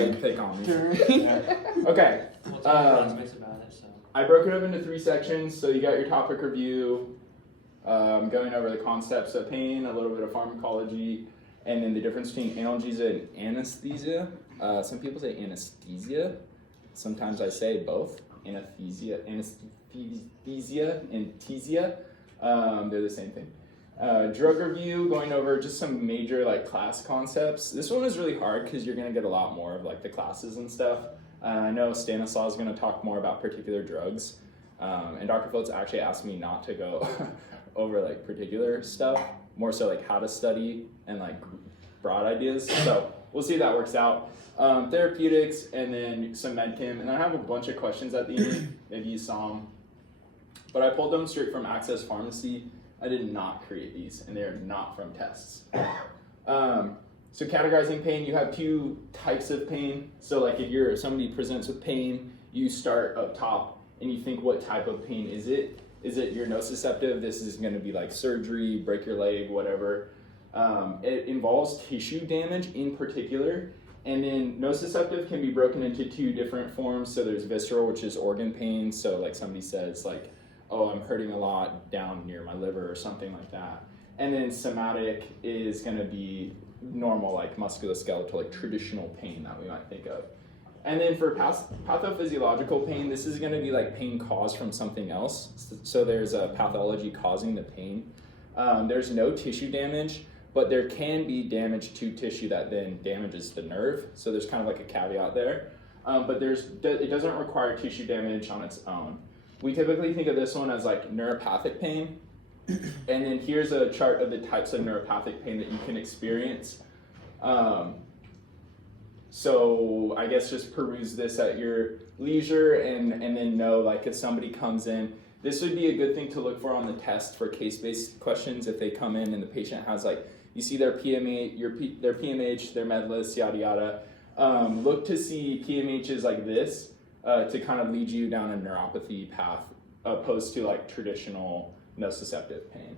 decided to take on me. Okay. What's about it, so. I broke it up into 3 sections. So you got your topic review, going over the concepts of pain, a little bit of pharmacology, and then the difference between analgesia and anesthesia. Some people say anesthesia. Sometimes I say both. Anesthesia, and tesia. They're the same thing. Drug review, going over just some major like class concepts. This one is really hard because you're gonna get a lot more of like the classes and stuff. I know Stanislaw is gonna talk more about particular drugs, and Dr. Phillips actually asked me not to go over like particular stuff, more so like how to study and like broad ideas. So we'll see if that works out. Therapeutics, and then some med chem, and I have a bunch of questions at the end. Maybe you saw them, but I pulled them straight from Access Pharmacy. I did not create these, and they are not from tests. So categorizing pain, you have 2 types of pain. So like if somebody presents with pain, you start up top and you think, what type of pain is it? Is it your nociceptive? This is going to be like surgery, break your leg, whatever. It involves tissue damage in particular. And then nociceptive can be broken into 2 different forms. So there's visceral, which is organ pain. So like somebody says like, oh, I'm hurting a lot down near my liver or something like that. And then somatic is going to be normal, like musculoskeletal, like traditional pain that we might think of. And then for pathophysiological pain, this is going to be like pain caused from something else. So there's a pathology causing the pain. There's no tissue damage, but there can be damage to tissue that then damages the nerve. So there's kind of like a caveat there. But it doesn't require tissue damage on its own. We typically think of this one as like neuropathic pain. And then here's a chart of the types of neuropathic pain that you can experience. So I guess just peruse this at your leisure and then know like if somebody comes in, this would be a good thing to look for on the test for case-based questions if they come in and the patient has like, you see their PMH, their PMH, their med list, yada yada. Look to see PMHs like this to kind of lead you down a neuropathy path opposed to like traditional nociceptive pain.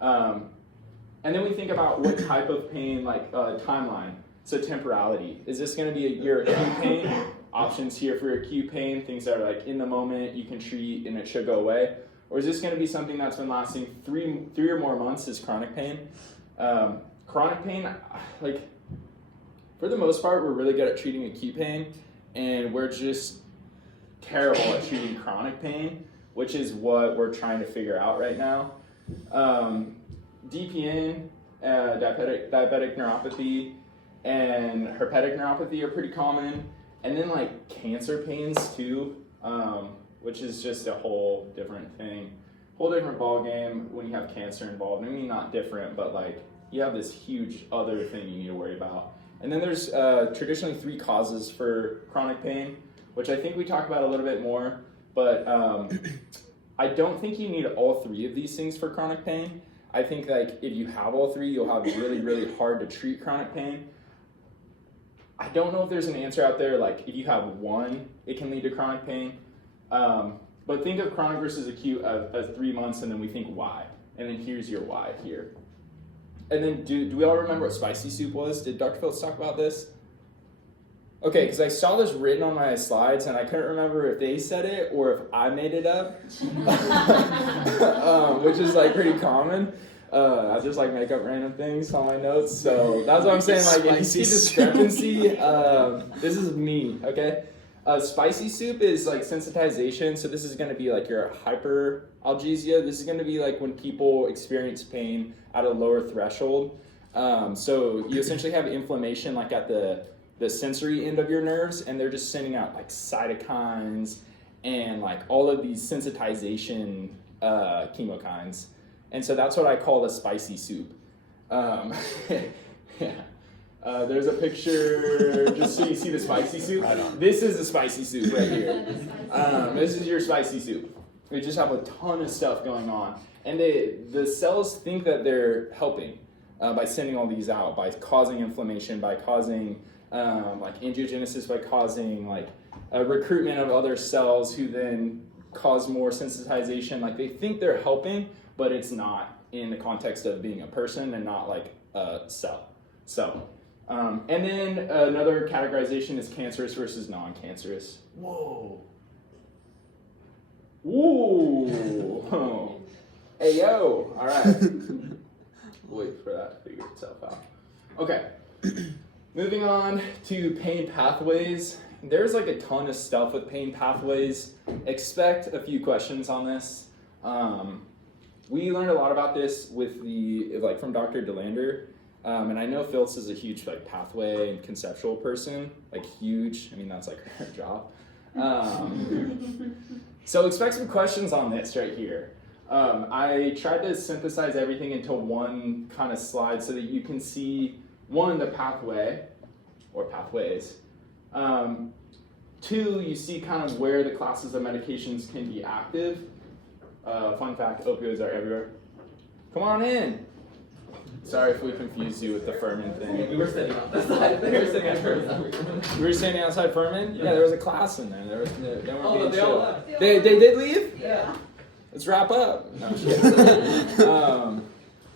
And then we think about what type of pain, like timeline. So temporality. Is this going to be your acute pain? Options here for acute pain, things that are like in the moment, you can treat and it should go away. Or is this going to be something that's been lasting three or more months is chronic pain? Chronic pain, like for the most part, we're really good at treating acute pain, and we're just terrible at treating chronic pain, which is what we're trying to figure out right now. DPN, diabetic neuropathy, and herpetic neuropathy are pretty common. And then like cancer pains too, which is just a whole different thing. Whole different ballgame when you have cancer involved. I mean, not different, but like you have this huge other thing you need to worry about. And then there's traditionally 3 causes for chronic pain, which I think we talk about a little bit more, but I don't think you need all 3 of these things for chronic pain. I think like if you have all 3, you'll have really, really hard to treat chronic pain. I don't know if there's an answer out there, like if you have 1, it can lead to chronic pain. But think of chronic versus acute as 3 months, and then we think why. And then here's your why here. And then do we all remember what spicy soup was? Did Dr. Phillips talk about this? Okay, because I saw this written on my slides, and I couldn't remember if they said it or if I made it up, which is like pretty common. I just like make up random things on my notes, so that's what I'm saying. Like, if you see discrepancy, this is me, okay? Spicy soup is like sensitization, so this is going to be like your hyperalgesia. This is going to be like when people experience pain at a lower threshold. So you essentially have inflammation like at the sensory end of your nerves, and they're just sending out like cytokines and like all of these sensitization chemokines. And so that's what I call the spicy soup. Yeah. There's a picture, just so you see the spicy soup. This is the spicy soup right here. This is your spicy soup. We just have a ton of stuff going on. And the cells think that they're helping by sending all these out, by causing inflammation, by causing like angiogenesis, by causing like a recruitment of other cells who then cause more sensitization. Like they think they're helping, but it's not in the context of being a person and not like a cell. So And then another categorization is cancerous versus non-cancerous. Whoa. Ooh. Hey, yo. All right. Wait for that to figure itself out. Okay. Moving on to pain pathways. There's like a ton of stuff with pain pathways. Expect a few questions on this. We learned a lot about this with from Dr. DeLander. And I know Phyllis is a huge pathway and conceptual person, huge. I mean, that's her job. So expect some questions on this right here. I tried to synthesize everything into one kind of slide so that you can see, one, the pathway, or pathways. Two, you see kind of where the classes of medications can be active. Fun fact, opioids are everywhere. Come on in. Sorry if we confused you with the Furman thing. We were sitting outside. We were sitting at Furman. We were standing outside Furman? Yeah, there was a class in there. They weren't being They chill. all left. They did leave? Yeah. Let's wrap up. No, I'm just kidding.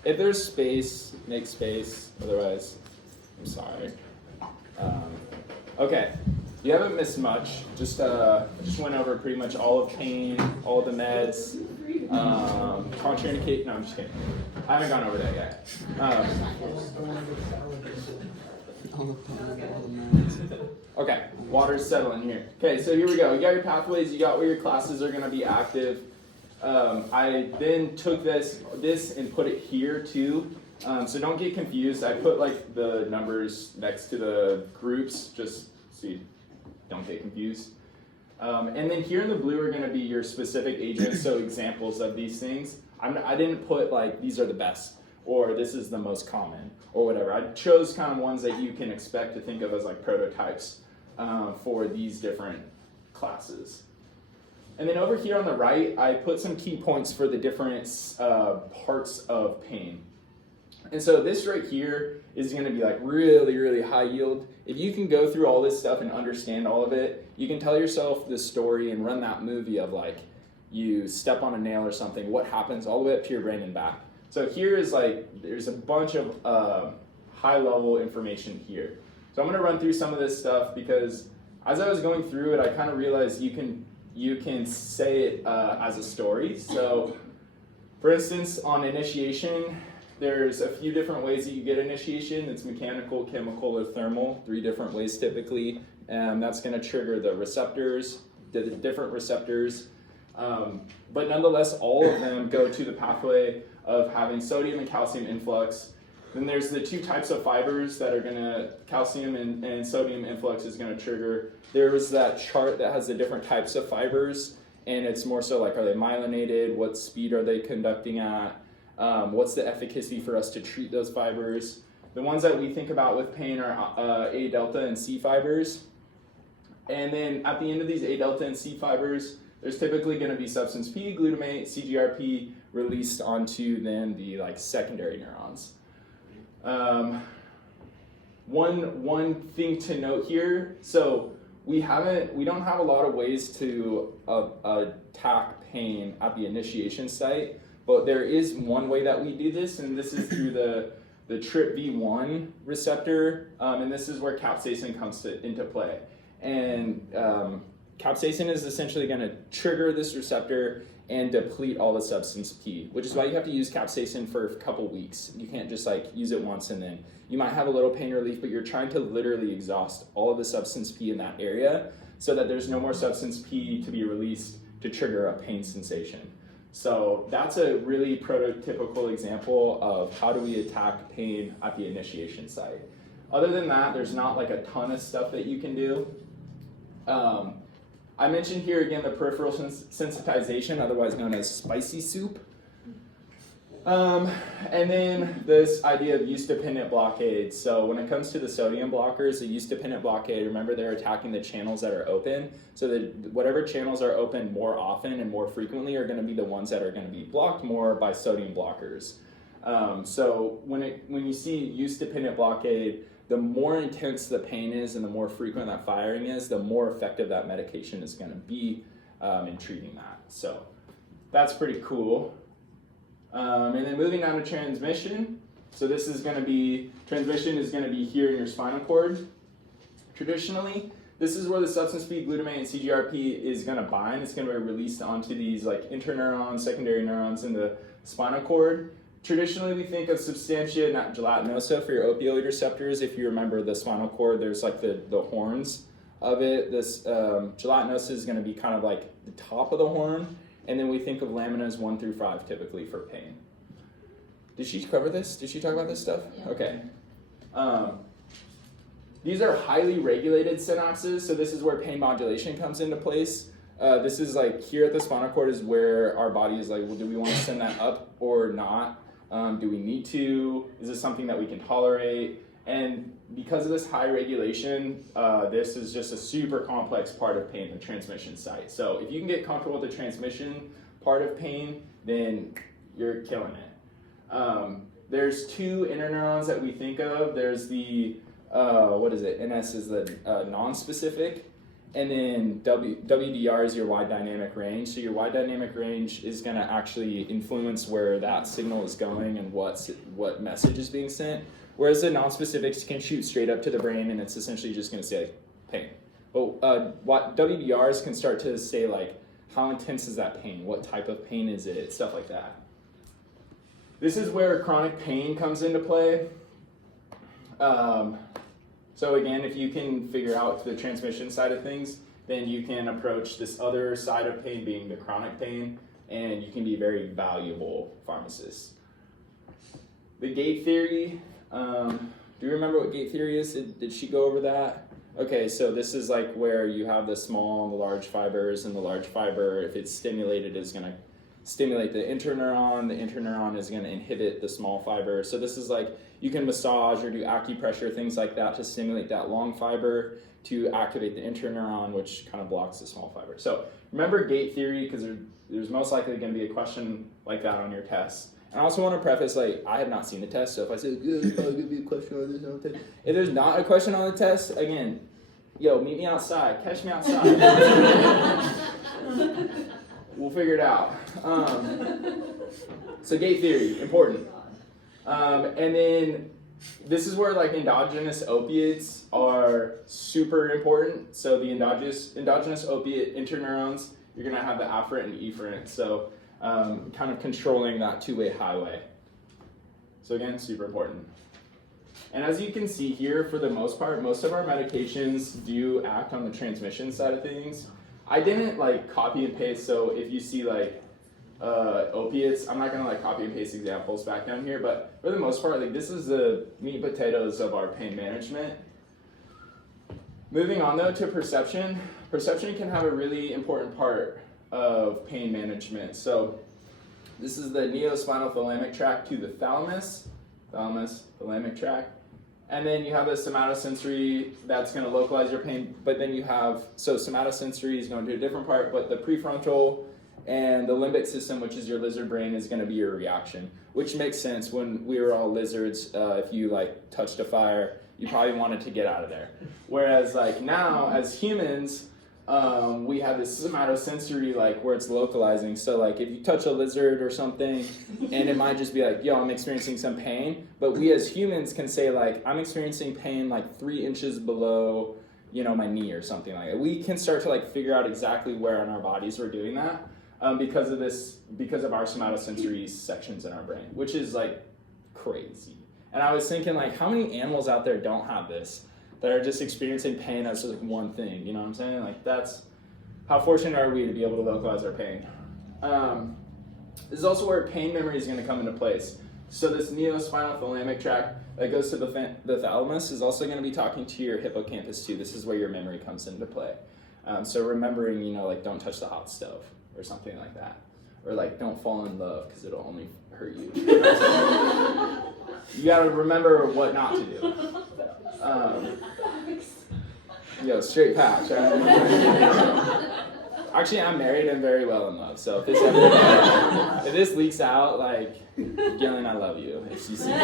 If there's space, make space. Otherwise, I'm sorry. Okay, you haven't missed much. Just went over pretty much all of pain, all of the meds. Contraindicate. No, I'm just kidding. I haven't gone over that yet. Okay, water's settling here. Okay, so here we go. You got your pathways. You got where your classes are going to be active. I then took this and put it here too. So don't get confused. I put the numbers next to the groups just so you don't get confused. And then here in the blue are going to be your specific agents, so examples of these things. I didn't put these are the best, or this is the most common, or whatever. I chose kind of ones that you can expect to think of as prototypes for these different classes. And then over here on the right, I put some key points for the different parts of pain. And so this right here is going to be really, really high yield. If you can go through all this stuff and understand all of it, you can tell yourself the story and run that movie of you step on a nail or something, what happens all the way up to your brain and back. So here is there's a bunch of high level information here. So I'm going to run through some of this stuff because as I was going through it, I kind of realized you can say it as a story. So for instance, on initiation, there's a few different ways that you get initiation. It's mechanical, chemical, or thermal, 3 different ways typically. And that's going to trigger the receptors, the different receptors. But nonetheless, all of them go to the pathway of having sodium and calcium influx. Then there's the 2 types of fibers that are going to, calcium and sodium influx is going to trigger. There's that chart that has the different types of fibers, and it's more so are they myelinated? What speed are they conducting at? What's the efficacy for us to treat those fibers? The ones that we think about with pain are A delta and C fibers. And then at the end of these A delta and C fibers, there's typically going to be substance P, glutamate, CGRP released onto then the secondary neurons. One thing to note here, so we don't have a lot of ways to attack pain at the initiation site, but there is one way that we do this, and this is through the TRPV1 receptor, and this is where capsaicin comes into play. And capsaicin is essentially going to trigger this receptor and deplete all the substance P, which is why you have to use capsaicin for a couple weeks. You can't just use it once and then you might have a little pain relief, but you're trying to literally exhaust all of the substance P in that area so that there's no more substance P to be released to trigger a pain sensation. So that's a really prototypical example of how do we attack pain at the initiation site. Other than that, there's not a ton of stuff that you can do. I mentioned here again the peripheral sensitization, otherwise known as spicy soup. And then this idea of use-dependent blockade. So when it comes to the sodium blockers, the use-dependent blockade, remember they're attacking the channels that are open. So that whatever channels are open more often and more frequently are going to be the ones that are going to be blocked more by sodium blockers. So when you see use-dependent blockade, the more intense the pain is and the more frequent that firing is, the more effective that medication is going to be in treating that. So that's pretty cool. And then moving on to transmission. So this is going to be, transmission is going to be here in your spinal cord. Traditionally, this is where the substance P, glutamate, and CGRP is going to bind. It's going to be released onto these like interneurons, secondary neurons in the spinal cord. Traditionally, we think of substantia gelatinosa for your opioid receptors. If you remember the spinal cord, there's like the horns of it. This gelatinosa is going to be kind of like the top of the horn. And then we think of laminas 1 through 5 typically for pain. Did she cover this? Did she talk about this stuff? Yeah. Okay. These are highly regulated synapses, so this is where pain modulation comes into place. This is like here at the spinal cord is where our body is like, well, do we want to send that up or not? Do we need to? Is this something that we can tolerate? And because of this high regulation, this is just a super complex part of pain, the transmission site. So if you can get comfortable with the transmission part of pain, then you're killing it. There's 2 interneurons that we think of. There's the, NS is the non-specific, and then WDR is your wide dynamic range. So your wide dynamic range is going to actually influence where that signal is going and what message is being sent. Whereas the non-specifics can shoot straight up to the brain, and it's essentially just going to say pain. But what WDRs can start to say like, how intense is that pain? What type of pain is it? Stuff like that. This is where chronic pain comes into play. So again, if you can figure out the transmission side of things, then you can approach this other side of pain being the chronic pain, and you can be a very valuable pharmacist. The gate theory, do you remember what gate theory is? Did she go over that? Okay, so this is like where you have the small and the large fibers, and the large fiber, if it's stimulated, is going to stimulate the interneuron is going to inhibit the small fiber. So this is like, you can massage or do acupressure, things like that to stimulate that long fiber to activate the interneuron, which kind of blocks the small fiber. So remember gate theory, because there's most likely going to be a question like that on your test. And I also want to preface, like, I have not seen the test, so if I say, there's probably going to be a question on this on the test. If there's not a question on the test, again, yo, meet me outside, catch me outside. We'll figure it out. So gate theory, important. And then this is where like endogenous opiates are super important. So the endogenous opiate interneurons, you're gonna have the afferent and efferent. So kind of controlling that two-way highway. So again, super important. And as you can see here, for the most part, most of our medications do act on the transmission side of things. I didn't like copy and paste, so if you see like opiates, I'm not gonna like copy and paste examples back down here, but for the most part, like this is the meat and potatoes of our pain management. Moving on though to perception. Perception can have a really important part of pain management. So this is the neospinal thalamic tract to the thalamus, thalamic tract. And then you have the somatosensory that's going to localize your pain, but then you have, so somatosensory is going to a different part, but the prefrontal and the limbic system, which is your lizard brain, is going to be your reaction, which makes sense. When we were all lizards, if you like touched a fire, you probably wanted to get out of there. Whereas like now, as humans, we have this somatosensory, like where it's localizing. So like if you touch a lizard or something, and it might just be like, yo, I'm experiencing some pain. But we as humans can say like, I'm experiencing pain like 3 inches below, my knee or something like that. We can start to like figure out exactly where in our bodies we're doing that because of our somatosensory sections in our brain, which is like crazy. And I was thinking like, how many animals out there don't have this? That are just experiencing pain as just like one thing, you know what I'm saying? Like that's, how fortunate are we to be able to localize our pain? This is also where pain memory is gonna come into place. So this neospinal thalamic tract that goes to the thalamus is also gonna be talking to your hippocampus too. This is where your memory comes into play. So remembering, like don't touch the hot stove or something like that. Or like don't fall in love because it'll only hurt you. You gotta remember what not to do. Straight patch. Right? Actually, I'm married and very well in love. So if this leaks out, like, Gillian, I love you. If you see me.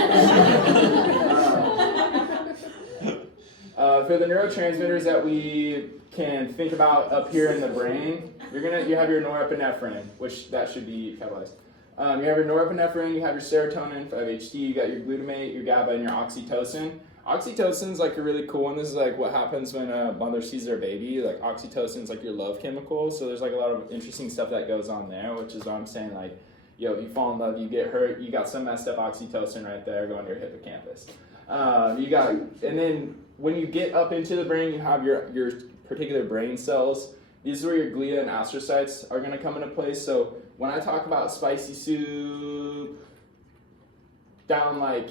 For the neurotransmitters that we can think about up here in the brain, you have your norepinephrine, which that should be capitalized. You have your norepinephrine, you have your serotonin, 5-HT, you got your glutamate, your GABA, and your oxytocin. Oxytocin's like a really cool one. This is like what happens when a mother sees their baby. Like oxytocin's like your love chemical. So there's like a lot of interesting stuff that goes on there, which is why I'm saying like, yo, you fall in love, you get hurt, you got some messed up oxytocin right there going to your hippocampus. And then when you get up into the brain, you have your particular brain cells. These are where your glia and astrocytes are going to come into place. So when I talk about spicy soup down like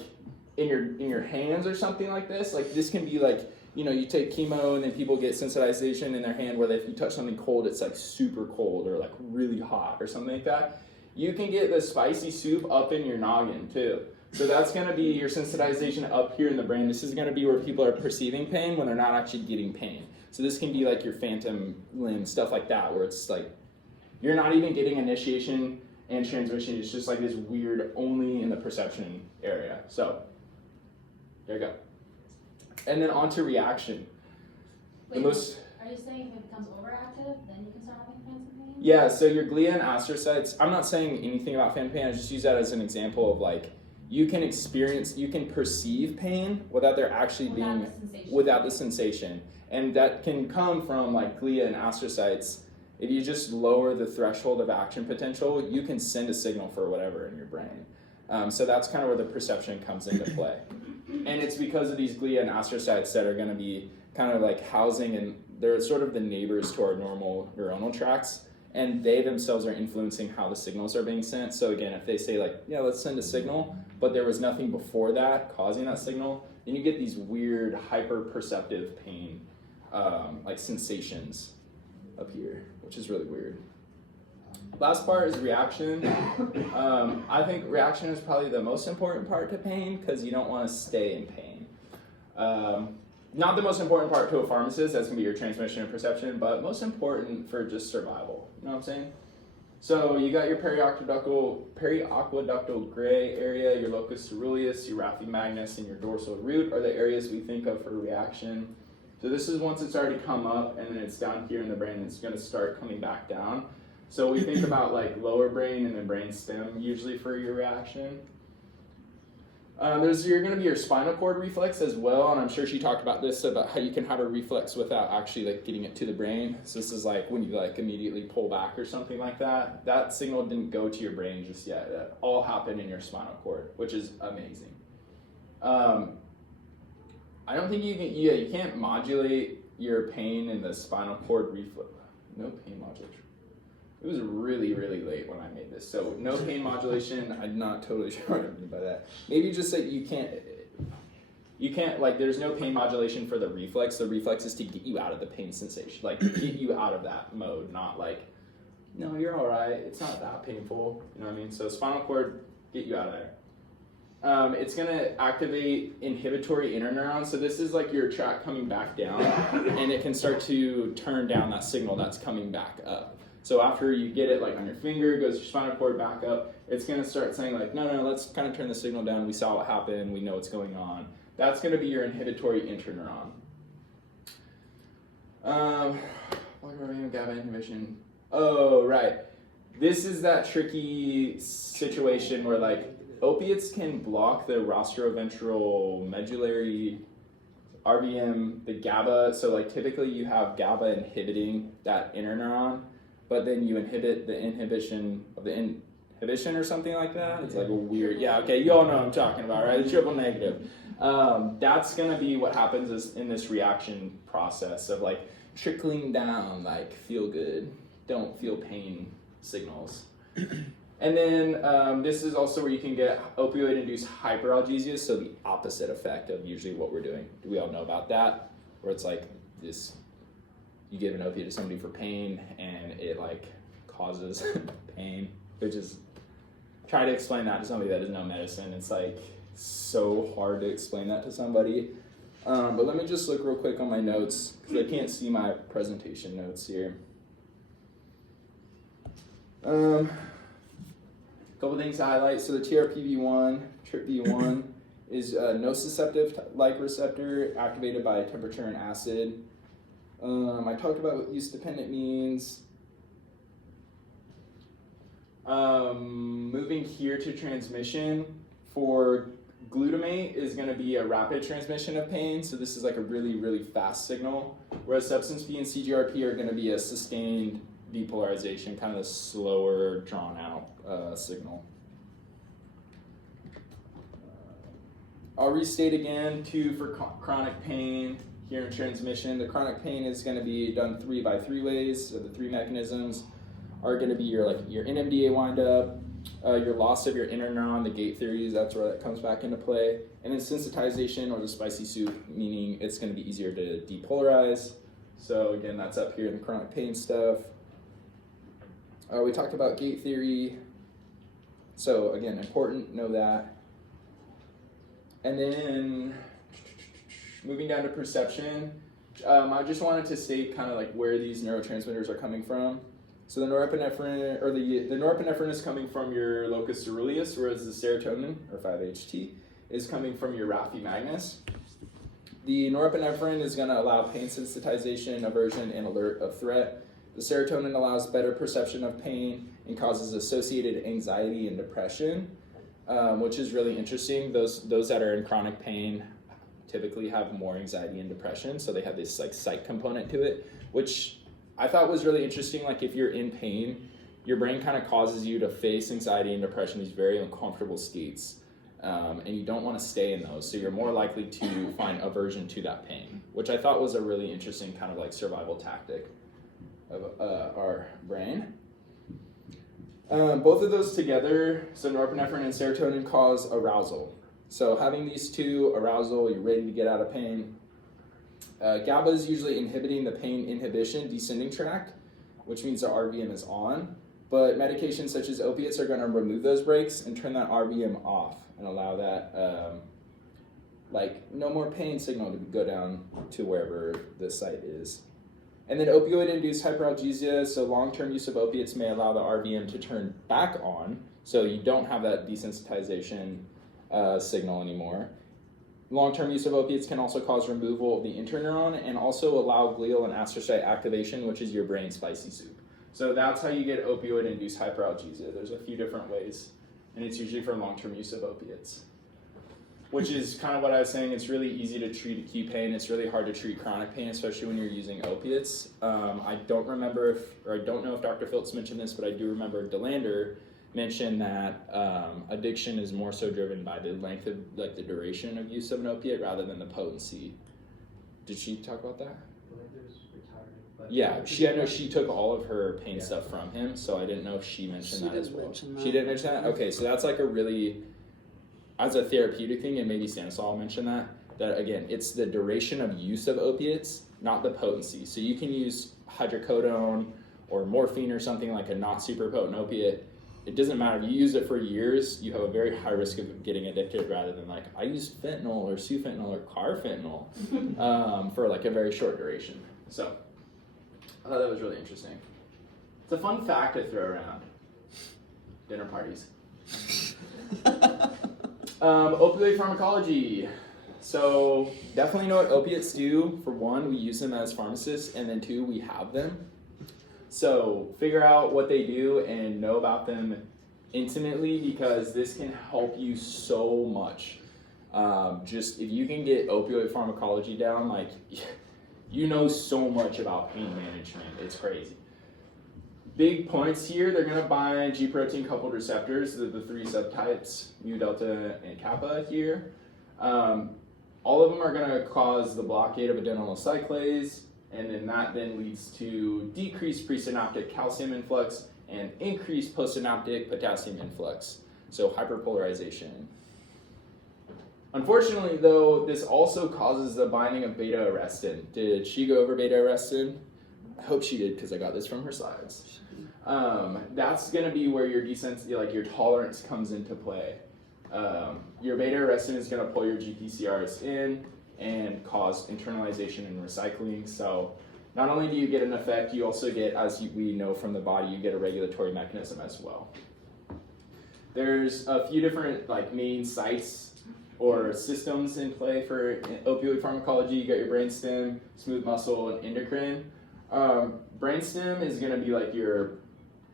in your hands or something like this can be like, you know, you take chemo and then people get sensitization in their hand where if you touch something cold, it's like super cold or like really hot or something like that. You can get the spicy soup up in your noggin too. So that's going to be your sensitization up here in the brain. This is going to be where people are perceiving pain when they're not actually getting pain. So this can be like your phantom limb, stuff like that, where it's like you're not even getting initiation and transmission. It's just like this weird only in the perception area. So there you go. And then on to reaction. Wait, are you saying if it becomes overactive, then you can start having phantom pain? Yeah, so your glia and astrocytes, I'm not saying anything about phantom pain, I just use that as an example of like, you can perceive pain without there actually without the sensation. And that can come from like glia and astrocytes. If you just lower the threshold of action potential, you can send a signal for whatever in your brain. So that's kind of where the perception comes into play. And it's because of these glia and astrocytes that are going to be kind of like housing, and they're sort of the neighbors to our normal neuronal tracts. And they themselves are influencing how the signals are being sent. So again, if they say like, yeah, let's send a signal, but there was nothing before that causing that signal, then you get these weird hyper-perceptive pain, like sensations up here, which is really weird. Last part is reaction. I think reaction is probably the most important part to pain because you don't want to stay in pain. Not the most important part to a pharmacist, that's going to be your transmission and perception, but most important for just survival. You know what I'm saying? So you got your periaqueductal gray area, your locus ceruleus, your raphe magnus, and your dorsal root are the areas we think of for reaction. So this is once it's already come up and then it's down here in the brain, it's going to start coming back down. So we think about like lower brain and then brain stem usually for your reaction. You're going to be your spinal cord reflex as well, and I'm sure she talked about this, about how you can have a reflex without actually like getting it to the brain. So this is like when you like immediately pull back or something like that. That signal didn't go to your brain just yet. That all happened in your spinal cord, which is amazing. I don't think you can't modulate your pain in the spinal cord reflex. No pain modulation. It was really, really late when I made this, so no pain modulation. I'm not totally sure what I mean by that. Maybe just that you can't like, there's no pain modulation for the reflex. The reflex is to get you out of the pain sensation, like get you out of that mode, not like, no, you're all right, it's not that painful, you know what I mean? So spinal cord, get you out of there. It's gonna activate inhibitory interneurons. So this is like your tract coming back down, and it can start to turn down that signal that's coming back up. So after you get it like on your finger, it goes to your spinal cord back up, it's going to start saying like, no, let's kind of turn the signal down. We saw what happened. We know what's going on. That's going to be your inhibitory interneuron. GABA inhibition. Oh, right. This is that tricky situation where like opiates can block the rostroventral medullary RVM, the GABA. So like typically you have GABA inhibiting that interneuron, but then you inhibit the inhibition of the inhibition or something like that. It's like a weird, yeah, okay, you all know what I'm talking about, right? The triple negative. That's gonna be what happens in this reaction process of like trickling down, like feel good, don't feel pain signals. And then this is also where you can get opioid-induced hyperalgesia, so the opposite effect of usually what we're doing. Do we all know about that? Where it's like this, you give an opiate to somebody for pain and it like causes pain, which is, try to explain that to somebody that doesn't know medicine. It's like so hard to explain that to somebody. But let me just look real quick on my notes because I can't see my presentation notes here. Couple things to highlight. So the TRPV1, TRPV1 is a nociceptive-like receptor activated by temperature and acid. I talked about what use-dependent means. Moving here to transmission for glutamate is going to be a rapid transmission of pain. So this is like a really, really fast signal. Whereas substance P and CGRP are going to be a sustained depolarization, kind of a slower, drawn out signal. I'll restate again, too, for chronic pain here in transmission. The chronic pain is going to be done 3 by 3 ways. So the 3 mechanisms are going to be your NMDA windup, your loss of your interneuron, the gate theories, that's where that comes back into play, and then sensitization, or the spicy soup, meaning it's going to be easier to depolarize. So again, that's up here in the chronic pain stuff. We talked about gate theory. So again, important, know that. And then moving down to perception, I just wanted to state kind of like where these neurotransmitters are coming from. So the norepinephrine, or the norepinephrine is coming from your locus ceruleus, whereas the serotonin, or 5-HT, is coming from your raphe magnus. The norepinephrine is going to allow pain sensitization, aversion, and alert of threat. The serotonin allows better perception of pain and causes associated anxiety and depression, which is really interesting. Those that are in chronic pain typically have more anxiety and depression, so they have this like psych component to it, which I thought was really interesting. Like if you're in pain, your brain kind of causes you to face anxiety and depression, these very uncomfortable states, and you don't want to stay in those. So you're more likely to find aversion to that pain, which I thought was a really interesting kind of like survival tactic of our brain. Both of those together, so norepinephrine and serotonin, cause arousal. So having these two, arousal, you're ready to get out of pain. GABA is usually inhibiting the pain inhibition descending tract, which means the RVM is on. But medications such as opiates are going to remove those brakes and turn that RVM off and allow that, no more pain signal to go down to wherever the site is. And then opioid-induced hyperalgesia, so long-term use of opiates may allow the RVM to turn back on, so you don't have that desensitization signal anymore. Long-term use of opiates can also cause removal of the interneuron and also allow glial and astrocyte activation, which is your brain spicy soup. So that's how you get opioid-induced hyperalgesia. There's a few different ways, and it's usually from long-term use of opiates, which is kind of what I was saying. It's really easy to treat acute pain. It's really hard to treat chronic pain, especially when you're using opiates. I don't know if Dr. Phillips mentioned this, but I do remember DeLander mentioned that addiction is more so driven by the length of, like, the duration of use of an opiate rather than the potency. Did she talk about that? Yeah, I know she took all of her pain stuff from him, so I didn't know if she mentioned that as well. She didn't mention that? Okay, so that's like a really, as a therapeutic thing, and maybe Stanislaw mentioned that again, it's the duration of use of opiates, not the potency. So you can use hydrocodone or morphine or something like a not super potent opiate. It doesn't matter. If you use it for years, you have a very high risk of getting addicted rather than like, I use fentanyl or sufentanil or carfentanil for like a very short duration. So I thought that was really interesting. It's a fun fact to throw around dinner parties. Opioid pharmacology. So definitely know what opiates do. For one, we use them as pharmacists, and then two, we have them. So figure out what they do and know about them intimately, because this can help you so much. Just if you can get opioid pharmacology down, like, you know so much about pain management. It's crazy. Big points here, they're going to bind G protein coupled receptors, the 3 subtypes, mu, delta, and kappa here. All of them are going to cause the blockade of adenylyl cyclase, and then that then leads to decreased presynaptic calcium influx and increased postsynaptic potassium influx, so hyperpolarization. Unfortunately, though, this also causes the binding of beta-arrestin. Did she go over beta-arrestin? I hope she did, because I got this from her slides. That's going to be where your your tolerance comes into play. Your beta-arrestin is going to pull your GPCRs in and cause internalization and recycling. So not only do you get an effect, you also get, as we know from the body, you get a regulatory mechanism as well. There's a few different main sites or systems in play for opioid pharmacology. You got your brainstem, smooth muscle, and endocrine. Brainstem is going to be like your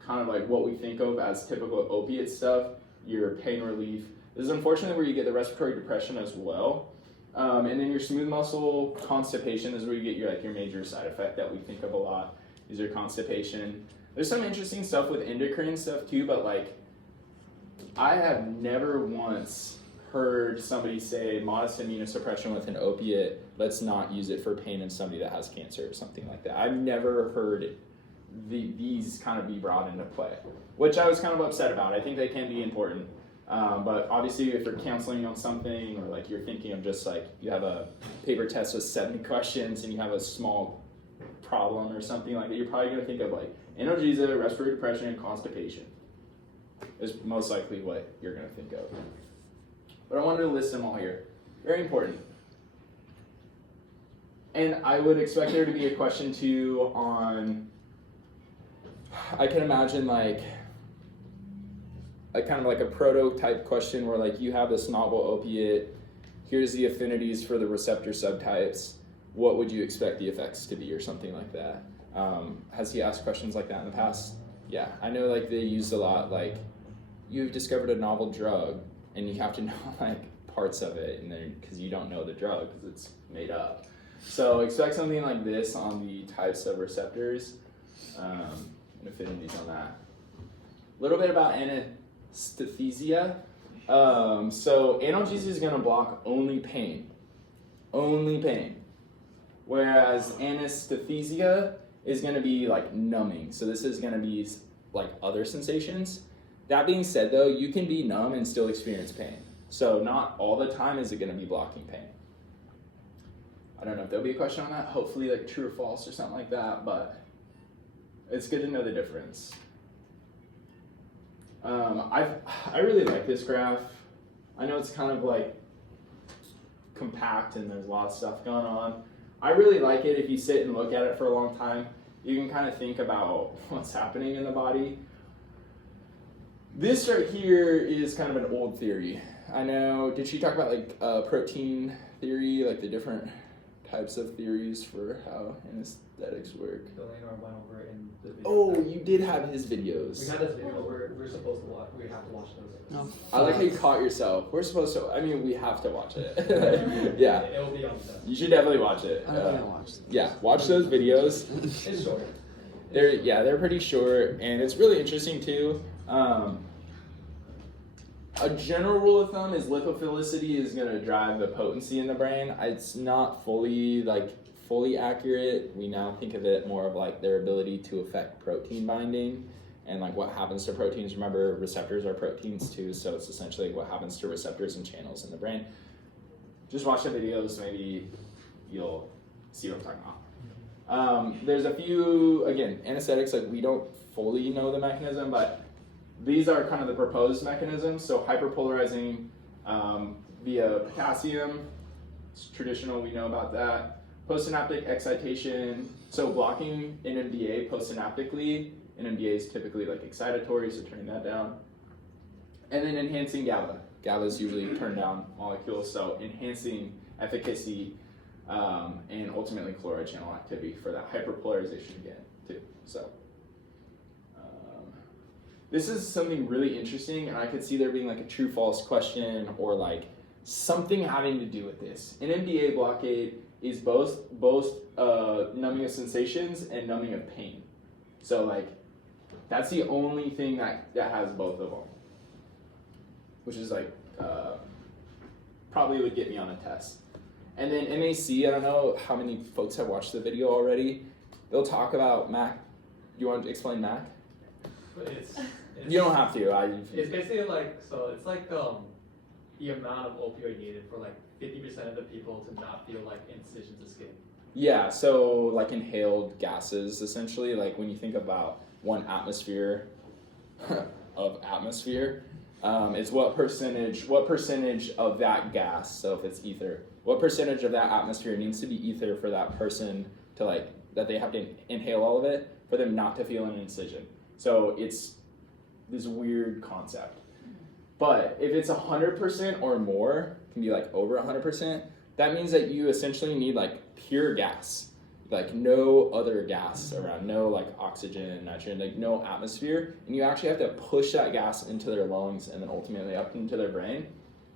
kind of like what we think of as typical opiate stuff, your pain relief. This is unfortunately where you get the respiratory depression as well. And then your smooth muscle constipation is where you get your major side effect that we think of a lot, is your constipation. There's some interesting stuff with endocrine stuff too, but like I have never once heard somebody say modest immunosuppression with an opiate, let's not use it for pain in somebody that has cancer or something like that. I've never heard these kind of be brought into play, which I was kind of upset about. I think they can be important. But obviously if you're counseling on something, or like you're thinking of just like you have a paper test with 70 questions and you have a small problem or something like that, you're probably going to think of like analgesia, respiratory depression, and constipation is most likely what you're going to think of. But I wanted to list them all here. Very important. And I would expect there to be a question too on, I can imagine like a kind of like a prototype question where like you have this novel opiate, here's the affinities for the receptor subtypes, what would you expect the effects to be, or something like that. Has he asked questions like that in the past? Yeah, I know like they used a lot like, you've discovered a novel drug and you have to know like parts of it, and then because you don't know the drug because it's made up. So expect something like this on the types of receptors and affinities on that. A little bit about anesthesia. So analgesia is going to block only pain, whereas anesthesia is going to be like numbing. So this is going to be like other sensations. That being said though, you can be numb and still experience pain. So not all the time is it going to be blocking pain. I don't know if there'll be a question on that, hopefully like true or false or something like that, but it's good to know the difference. I really like this graph. I know it's kind of like compact and there's a lot of stuff going on. I really like it. If you sit and look at it for a long time, you can kind of think about what's happening in the body. This right here is kind of an old theory. I know, did she talk about like protein theory, like the different types of theories for how anesthetics work? Eleanor went over it in the video. Oh, you did have his videos. We had this video, we're supposed to watch, we have to watch those. No. I like how you caught yourself. We're supposed to, I mean, we have to watch it. Yeah, It will be on the test. you should definitely watch it. I'm gonna watch this. Yeah, watch those videos. It's short. They're pretty short, and it's really interesting too. A general rule of thumb is lipophilicity is going to drive the potency in the brain. It's not fully accurate. We now think of it more of like their ability to affect protein binding and like what happens to proteins. Remember, receptors are proteins too, so it's essentially what happens to receptors and channels in the brain. Just watch the videos, maybe you'll see what I'm talking about. There's a few, again, anesthetics, like we don't fully know the mechanism, but these are kind of the proposed mechanisms. So hyperpolarizing via potassium, it's traditional, we know about that. Postsynaptic excitation, so blocking NMDA postsynaptically. NMDA is typically like excitatory, so turning that down. And then enhancing GABA. GABA is usually turned down molecules, so enhancing efficacy and ultimately chloride channel activity for that hyperpolarization again too. So this is something really interesting, and I could see there being like a true-false question or like something having to do with this. NMDA blockade is both numbing of sensations and numbing of pain. So like that's the only thing that has both of them, which is like probably would get me on a test. And then MAC, I don't know how many folks have watched the video already. They'll talk about MAC. You want to explain MAC? It's You don't have to. It's basically like, so it's like the amount of opioid needed for like 50% of the people to not feel like incisions of skin. Yeah, so like inhaled gases, essentially, like when you think about 1 atmosphere of atmosphere, it's what percentage of that gas, so if it's ether, what percentage of that atmosphere needs to be ether for that person to like, that they have to inhale all of it, for them not to feel an incision. So it's this weird concept. But if it's 100% or more, can be like over 100%, that means that you essentially need like pure gas. like no other gas around, no like oxygen, nitrogen, like no atmosphere, and you actually have to push that gas into their lungs and then ultimately up into their brain.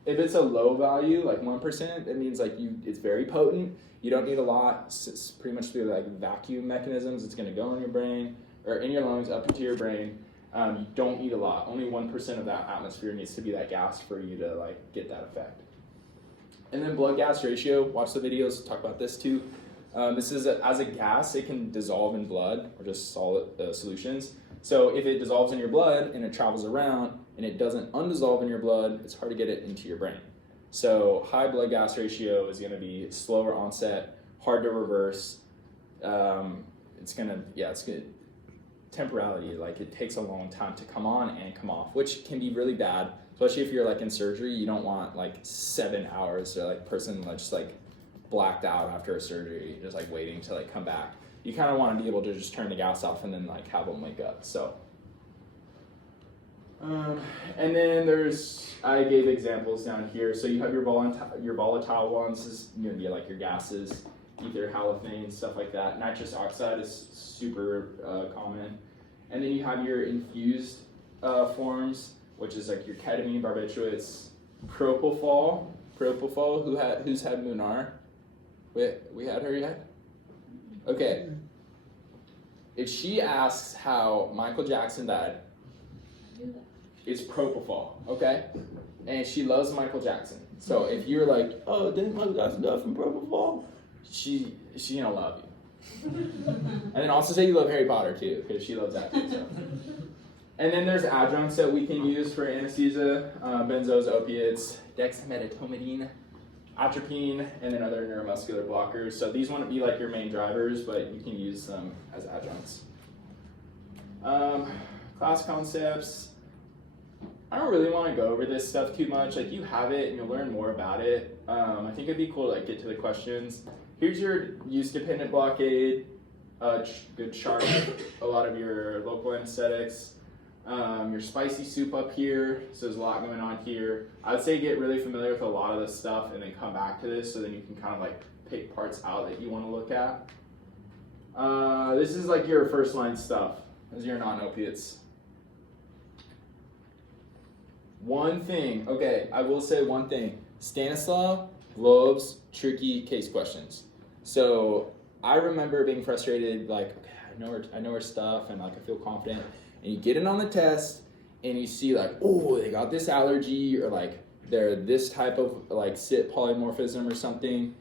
If it's a low value, like 1%, it means like it's very potent. You don't need a lot. It's pretty much through like vacuum mechanisms. It's gonna go in your brain or in your lungs up into your brain. You don't need a lot. Only 1% of that atmosphere needs to be that gas for you to like get that effect. And then blood gas ratio. Watch the videos. Talk about this too. This is as a gas, it can dissolve in blood or just solid solutions. So if it dissolves in your blood and it travels around and it doesn't undissolve in your blood, it's hard to get it into your brain. So high blood gas ratio is going to be slower onset, hard to reverse. It's good. Temporality, like it takes a long time to come on and come off, which can be really bad, especially if you're like in surgery. You don't want like 7 hours or like person like just like blacked out after a surgery, just like waiting to like come back. You kind of want to be able to just turn the gas off and then like have them wake up. So and then I gave examples down here. So you have your volatile ones. This is going to be like your gases, ether, halophane, stuff like that. Nitrous oxide is super common. And then you have your infused forms, which is like your ketamine, barbiturates, propofol. Who's had Munar? We had her yet? Okay. If she asks how Michael Jackson died, it's propofol, okay? And she loves Michael Jackson. So if you're like, oh, didn't Michael Jackson die from propofol? She gonna love you. And then also say you love Harry Potter too, because she loves that too. So. And then there's adjuncts that we can use for anesthesia, benzos, opiates, dexmedetomidine, atropine, and then other neuromuscular blockers. So these wouldn't be like your main drivers, but you can use them as adjuncts. Class concepts. I don't really want to go over this stuff too much. Like you have it and you'll learn more about it. I think it'd be cool to like get to the questions. Here's your use-dependent blockade, good chart, a lot of your local anesthetics. Your spicy soup up here, so there's a lot going on here. I would say get really familiar with a lot of this stuff and then come back to this so then you can kind of like pick parts out that you want to look at. This is like your first line stuff. These are your non-opiates. One thing, okay, I will say one thing. Stanislaw loves tricky case questions. So I remember being frustrated, like, okay, I know her stuff and like I feel confident. And you get it on the test and you see like, oh, they got this allergy or like they're this type of like CYP polymorphism or something.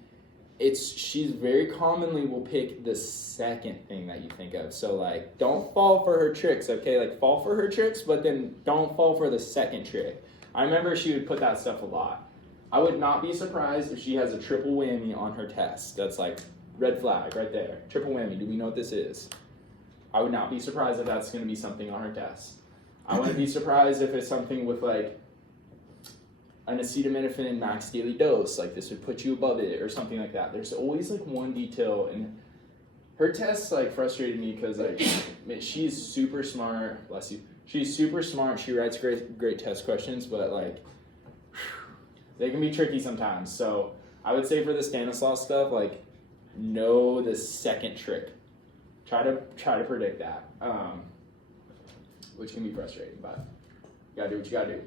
She's very commonly will pick the second thing that you think of. So like, don't fall for her tricks, okay? Like fall for her tricks, but then don't fall for the second trick. I remember she would put that stuff a lot. I would not be surprised if she has a triple whammy on her test. That's like red flag right there. Triple whammy, do we know what this is? I would not be surprised if that's gonna be something on her test. I wouldn't be surprised if it's something with like an acetaminophen max daily dose, like this would put you above it or something like that. There's always like one detail, and her tests like frustrated me because like she's super smart, bless you. She's super smart, she writes great test questions, but like they can be tricky sometimes. So I would say for the Stanislaus stuff, like know the second trick. Try to predict that, which can be frustrating, but you gotta do what you gotta do.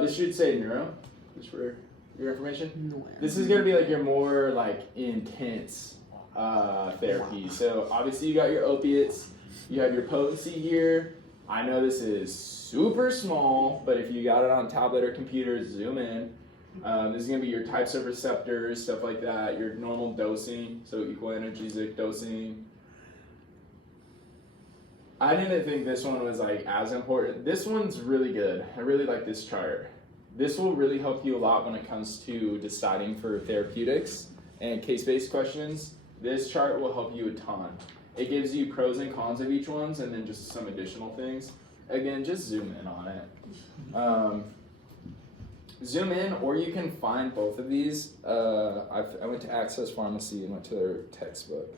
This should say neuro, just for your information. No. This is gonna be like your more like intense therapy. So obviously you got your opiates, you have your potency here. I know this is super small, but if you got it on tablet or computer, zoom in. This is gonna be your types of receptors, stuff like that, your normal dosing, so equal analgesic dosing. I didn't think this one was like as important. This one's really good. I really like this chart. This will really help you a lot when it comes to deciding for therapeutics and case-based questions. This chart will help you a ton. It gives you pros and cons of each ones and then just some additional things. Again, just zoom in on it. Zoom in, or you can find both of these. I went to Access Pharmacy and went to their textbook.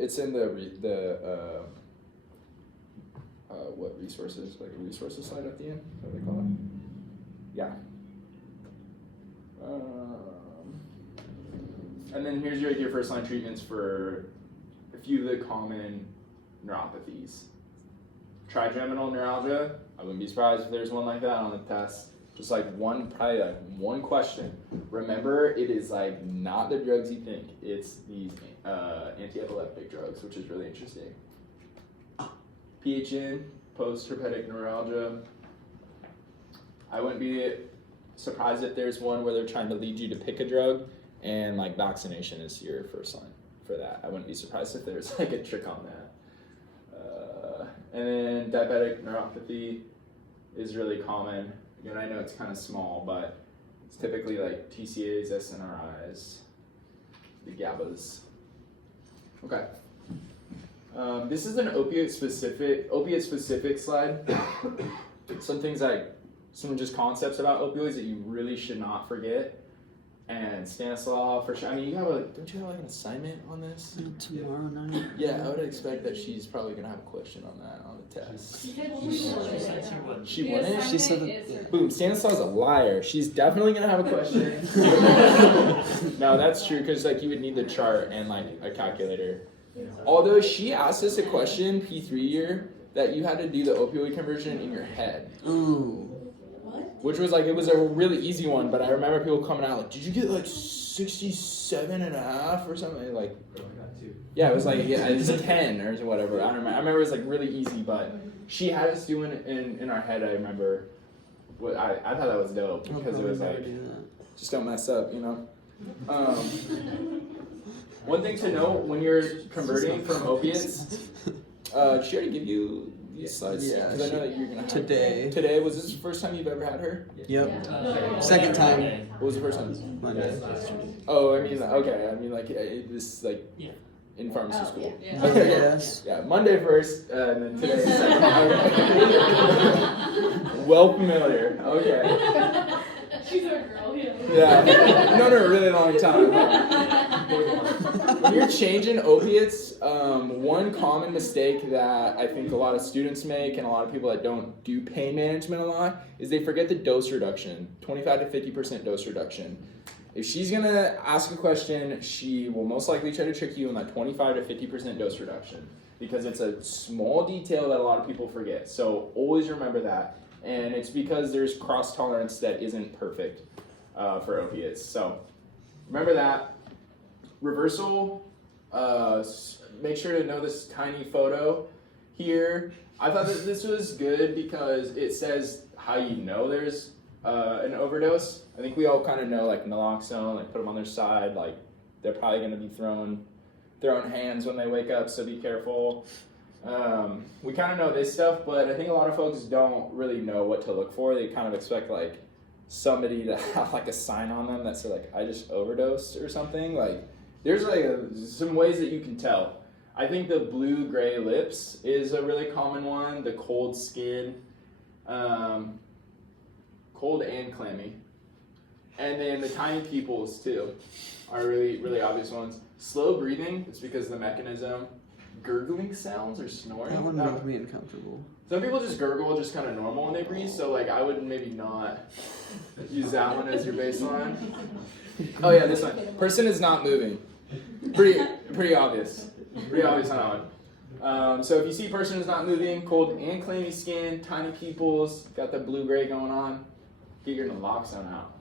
It's in the what resources, like a resources slide at the end, what do they call it? Yeah. And then here's your first line treatments for a few of the common neuropathies. Trigeminal neuralgia, I wouldn't be surprised if there's one like that on the test. Just like probably like one question. Remember, it is like not the drugs you think, it's these anti-epileptic drugs, which is really interesting. PHN, post-herpetic neuralgia. I wouldn't be surprised if there's one where they're trying to lead you to pick a drug, and like vaccination is your first line for that. I wouldn't be surprised if there's like a trick on that. And then diabetic neuropathy is really common. Again, I know it's kind of small, but it's typically like TCAs, SNRIs, the GABAs. Okay. This is an opiate specific slide. Some things some just concepts about opioids that you really should not forget. And Stanislaw, for sure. I mean, don't you have like an assignment on this? Tomorrow night. Yeah, I would expect that she's probably gonna have a question on that on the test. She said she would. She wouldn't? She said that. Boom, Stanislaw's a liar. She's definitely gonna have a question. No, that's true, because like you would need the chart and like a calculator. Although she asked us a question P3 year that you had to do the opioid conversion in your head. Ooh. Which was like, it was a really easy one, but I remember people coming out like, did you get like 67.5 or something? Like, yeah, it was like, yeah, it was a 10 or whatever. I don't remember. I remember it was like really easy, but she had us doing it in our head. I remember. I thought that was dope because it was like, just don't mess up, you know? One thing to know when you're converting from opiates, she already give you these slides? Yeah, Because I know that you're gonna have today. Today, was this the first time you've ever had her? Yep. Yeah. Second time. What was the first time? Monday. Oh, I mean, okay. I mean, like this, like in pharmacy school. Yeah. Okay. Yes. Yeah, Monday first, and then today second. Okay. Well familiar. Okay. She's our girl, yeah. Yeah. Known her a really long time. When you're changing opiates, one common mistake that I think a lot of students make and a lot of people that don't do pain management a lot is they forget the dose reduction, 25 to 50% dose reduction. If she's gonna ask a question, she will most likely try to trick you on that 25 to 50% dose reduction because it's a small detail that a lot of people forget. So always remember that. And it's because there's cross tolerance that isn't perfect for opiates. So remember that. Reversal, make sure to know this tiny photo here. I thought that this was good because it says how you know there's an overdose. I think we all kind of know, like naloxone, like put them on their side, like they're probably going to be throwing hands when they wake up, so be careful. We kind of know this stuff, but I think a lot of folks don't really know what to look for. They kind of expect like somebody to have like a sign on them that says like, I just overdosed or something. Like there's like some ways that you can tell. I think the blue-gray lips is a really common one. The cold skin, cold and clammy. And then the tiny pupils too are really, really obvious ones. Slow breathing, it's because of the mechanism. Gurgling sounds or snoring. That one makes me uncomfortable. Some people just gurgle just kind of normal when they breathe, so like I would maybe not use that one as your baseline. Oh yeah, this one. Person is not moving. Pretty obvious. Pretty obvious on that one. So if you see person is not moving, cold and clammy skin, tiny pupils, got the blue-gray going on, get your naloxone out.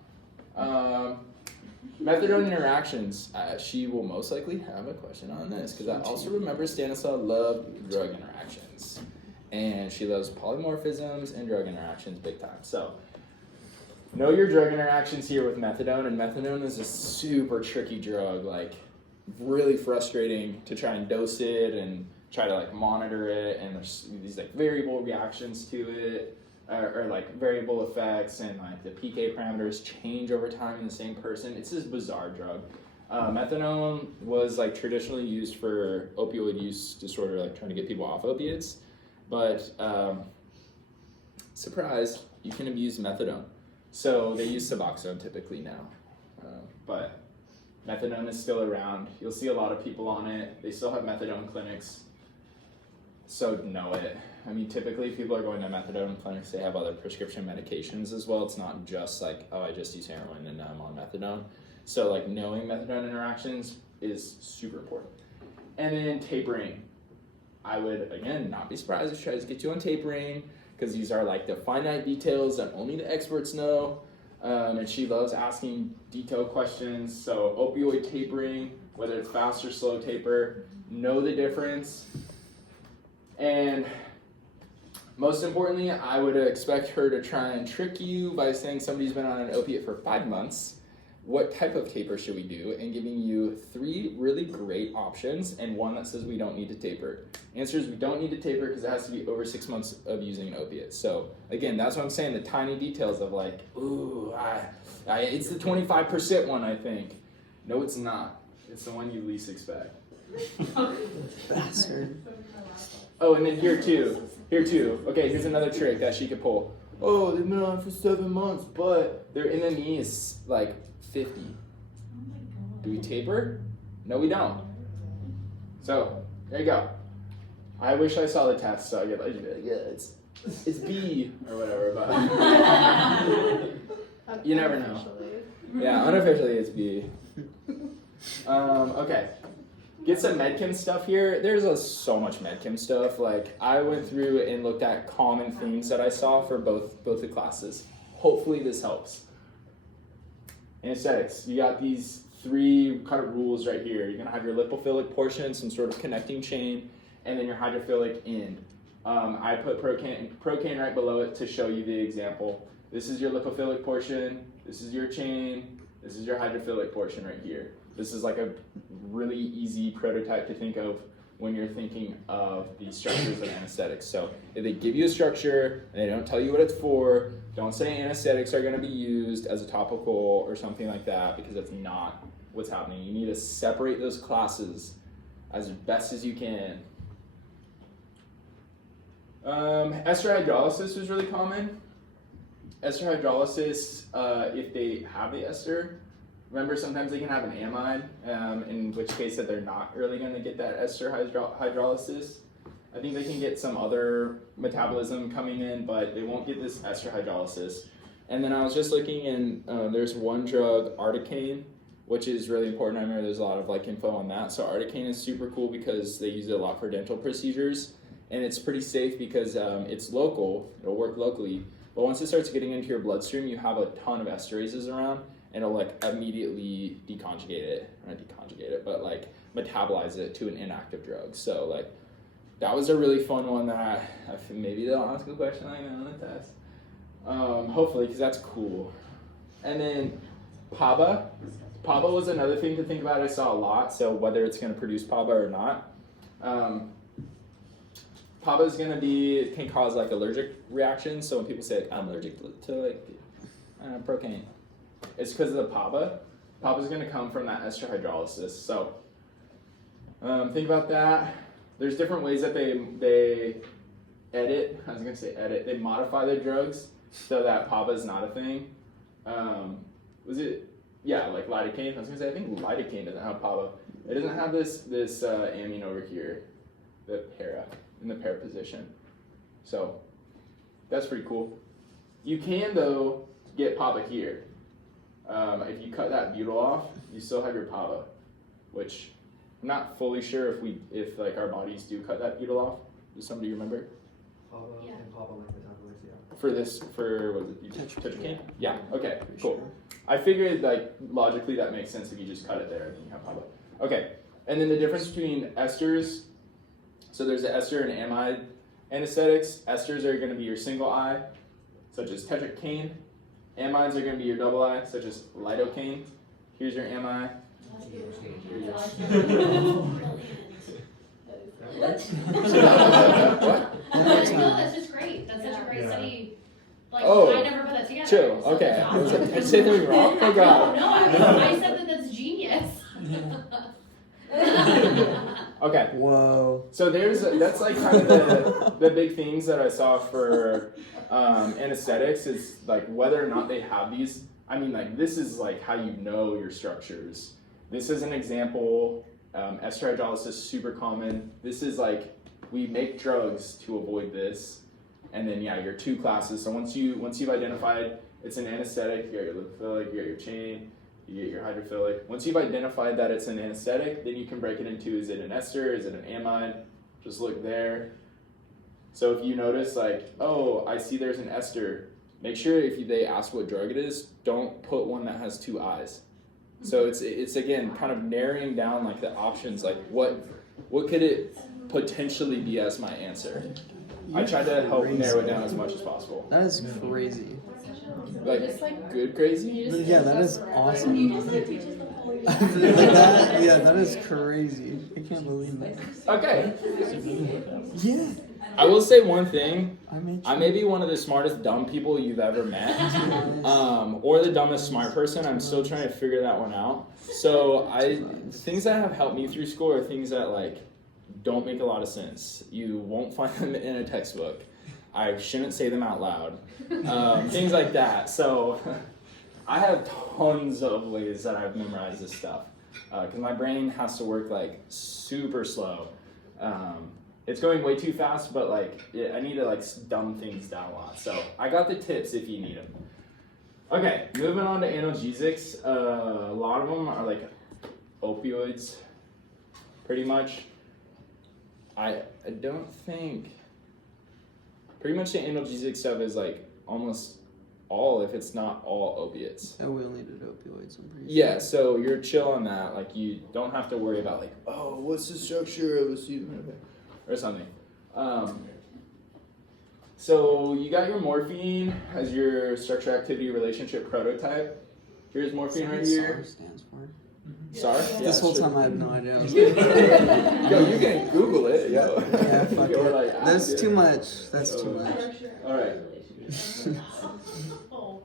Methadone interactions. She will most likely have a question on this because I also remember Stanislaw loved drug interactions. And she loves polymorphisms and drug interactions big time. So know your drug interactions here with methadone. And methadone is a super tricky drug, like really frustrating to try and dose it and try to like monitor it. And there's these like variable reactions to it. Or like variable effects, and like the PK parameters change over time in the same person. It's this bizarre drug. Methadone was like traditionally used for opioid use disorder, like trying to get people off opiates. But surprise, you can abuse methadone. So they use Suboxone typically now. But methadone is still around. You'll see a lot of people on it. They still have methadone clinics. So know it. I mean, typically if people are going to methadone clinics, they have other prescription medications as well. It's not just like, oh, I just use heroin and now I'm on methadone. So like knowing methadone interactions is super important. And then tapering. I would, again, not be surprised if she tries to get you on tapering, because these are like the finite details that only the experts know. And she loves asking detailed questions. So opioid tapering, whether it's fast or slow taper, know the difference. And most importantly, I would expect her to try and trick you by saying somebody's been on an opiate for 5 months. What type of taper should we do? And giving you 3 really great options and 1 that says we don't need to taper. Answer is we don't need to taper because it has to be over 6 months of using an opiate. So again, that's what I'm saying, the tiny details of like, ooh, it's the 25% one, I think. No, it's not. It's the one you least expect. Bastard. Oh, and then here too. Okay, here's another trick that she could pull. Oh, they've been on for 7 months, but their NME is like 50. Do we taper? No, we don't. So, there you go. I wish I saw the test so I could like, yeah, it's B or whatever, but you never know. Yeah, unofficially it's B. Okay. Get some medchem stuff here. There's so much medchem stuff. Like I went through and looked at common themes that I saw for both the classes. Hopefully this helps. Anesthetics. You got these 3 kind of rules right here. You're gonna have your lipophilic portion, some sort of connecting chain, and then your hydrophilic end. I put procaine right below it to show you the example. This is your lipophilic portion. This is your chain. This is your hydrophilic portion right here. This is like a really easy prototype to think of when you're thinking of the structures of anesthetics. So if they give you a structure and they don't tell you what it's for, don't say anesthetics are going to be used as a topical or something like that, because that's not what's happening. You need to separate those classes as best as you can. Ester hydrolysis was really common. Ester hydrolysis, if they have the ester, remember sometimes they can have an amide, in which case that they're not really going to get that ester hydrolysis. I think they can get some other metabolism coming in, but they won't get this ester hydrolysis. And then I was just looking, and there's one drug, articaine, which is really important. I remember there's a lot of like info on that. So articaine is super cool because they use it a lot for dental procedures, and it's pretty safe because it's local. It'll work locally. But once it starts getting into your bloodstream, you have a ton of esterases around, and it'll like immediately deconjugate it, not deconjugate it, but like metabolize it to an inactive drug. So like that was a really fun one that maybe they'll ask a question like that on the test. Hopefully, because that's cool. And then PABA. PABA was another thing to think about. I saw a lot. So whether it's going to produce PABA or not. PABA is going to be, it can cause like allergic reactions. So when people say like, I'm allergic to like procaine, it's because of the PABA. PABA is going to come from that ester hydrolysis. So think about that. There's different ways that they edit. I was going to say edit. They modify their drugs so that PABA is not a thing. Was it? Yeah, like lidocaine. I was going to say I think lidocaine doesn't have PABA. It doesn't have this amine over here, the para, in the para position. So that's pretty cool. You can though get PABA here. If you cut that butyl off, you still have your PABA, which I'm not fully sure if like our bodies do cut that butyl off. Does somebody remember? PABA Yeah. and PABA like metabolites, yeah. For what was it? Tetracaine? Yeah. Okay. Pretty Cool. sure. I figured like logically that makes sense if you just cut it there and then you have PABA. Okay. And then the difference between esters. So there's the ester and amide anesthetics. Esters are going to be your single I, such as tetracaine. Amides are going to be your double I, such as lidocaine. Here's your ami. What? What? No, that's just great. That's such a great Yeah. study. Like, Oh, I never put that together. Chill. So Okay. that's I was like, awesome. did I say something wrong? Oh god. No, I said that that's genius. Okay. Whoa. So that's like kind of the big things that I saw for anesthetics is like whether or not they have these. I mean, like this is like how you know your structures. This is an example. Ester hydrolysis is super common. This is like we make drugs to avoid this, and then yeah, your 2 classes. So once you've identified it's an anesthetic, you got your lipophilic, you got your chain. you get your hydrophilic. Once you've identified that it's an anesthetic, then you can break it into, is it an ester, is it an amide? Just look there. So if you notice like, oh, I see there's an ester, make sure if they ask what drug it is, don't put one that has two eyes. So it's again kind of narrowing down like the options, like what could it potentially be as my answer. I tried to help narrow it down as much as possible. That is crazy. Like good crazy? Yeah, that is awesome. You just like teach us the whole Yeah, that is crazy. I can't believe that. Okay. Yeah. I will say one thing. I may be one of the smartest dumb people you've ever met, or the dumbest smart person. I'm still trying to figure that one out. So things that have helped me through school are things that like don't make a lot of sense. You won't find them in a textbook. I shouldn't say them out loud. Things like that. So I have tons of ways that I've memorized this stuff because my brain has to work like super slow. It's going way too fast, but like I need to like dumb things down a lot. So I got the tips if you need them. Okay, moving on to analgesics. A lot of them are like opioids, pretty much. I don't think. Pretty much the analgesic stuff is like almost all, if it's not all, opiates. Oh, we only did opioids, I'm pretty Yeah, so you're chill on that. Like you don't have to worry about like, oh, what's the structure of a pseudo or something. So you got your morphine as your structure activity relationship prototype. Here's morphine right here. SAR stands for. SAR? Yeah, This whole sure. time I have no idea. Yo, you can Google it, yo. Yeah, fuck You're it. like, That's yeah. too much. That's too much. Alright. Oh.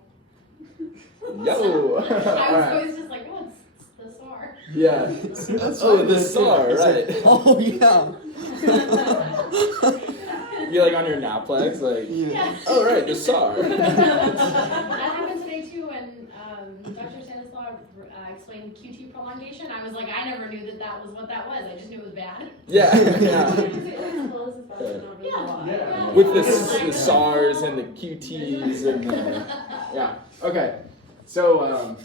Yo! I was Alright. always just like, oh, it's the SAR. Yeah. That's Oh, fine. the SAR, It's right. like, oh, yeah. You're like on your Naplex, like, Yeah. oh, right, the SAR. That happened today too when Dr. Stanislaw explained QT prolongation. I was like, I never knew that was what that was. I just knew it was bad. Yeah, yeah. Yeah. With the SARs and the QTs and the, yeah. Okay. So,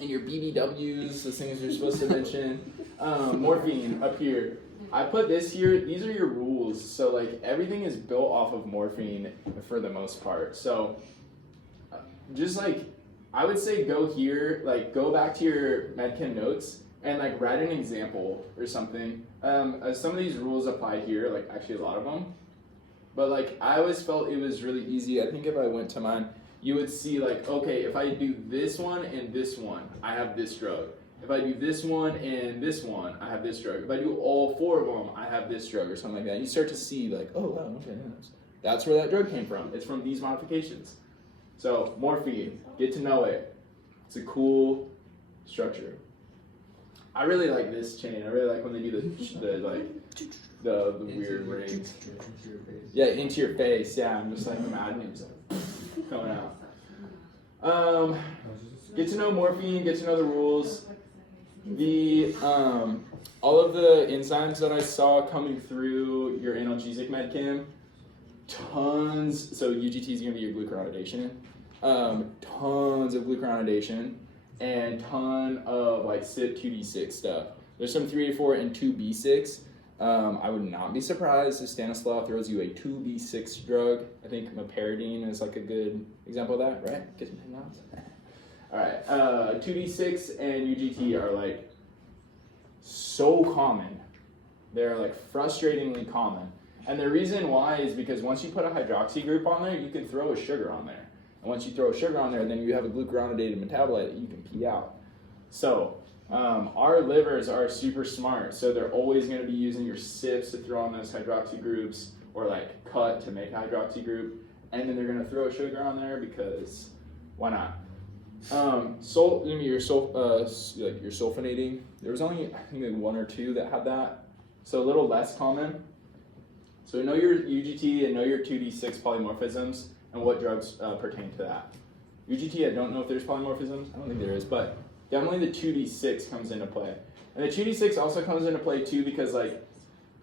and your BBWs, the things you're supposed to mention. Morphine up here. I put this here. These are your rules. So like everything is built off of morphine for the most part. So just like I would say go here, like go back to your Medchem notes and like write an example or something. Some of these rules apply here, like actually a lot of them. But like I always felt it was really easy. I think if I went to mine, you would see like, okay, if I do this one and this one, I have this drug. If I do this one and this one, I have this drug. If I do all four of them, I have this drug or something like that. You start to see like, oh wow, okay, that's where that drug came from. It's from these modifications. So morphine, get to know it. It's a cool structure. I really like this chain. I really like when they do the weird rings. Yeah, into your face. Yeah, I'm just like imagining it just coming out. Get to know morphine. Get to know the rules. The all of the enzymes that I saw coming through your analgesic medchem, tons. So UGT is gonna be your glucuronidation. Tons of glucuronidation and ton of like CYP2D6 stuff. There's some 3A4 and 2B6. I would not be surprised if Stanislaw throws you a 2B6 drug. I think meperidine is like a good example of that, right? Get some nods. All right, 2D6 and UGT are like so common. They're like frustratingly common. And the reason why is because once you put a hydroxy group on there, you can throw a sugar on there. And once you throw a sugar on there, then you have a glucuronidated metabolite that you can pee out. So our livers are super smart. So they're always going to be using your CYPs to throw on those hydroxy groups or like cut to make a hydroxy group. And then they're going to throw a sugar on there because why not? Your sulfonating. There was only I think like one or two that had that, so a little less common. So know your UGT and know your 2D6 polymorphisms and what drugs pertain to that. UGT, I don't know if there's polymorphisms. I don't think there is, but definitely the 2D6 comes into play. And the 2D6 also comes into play too because like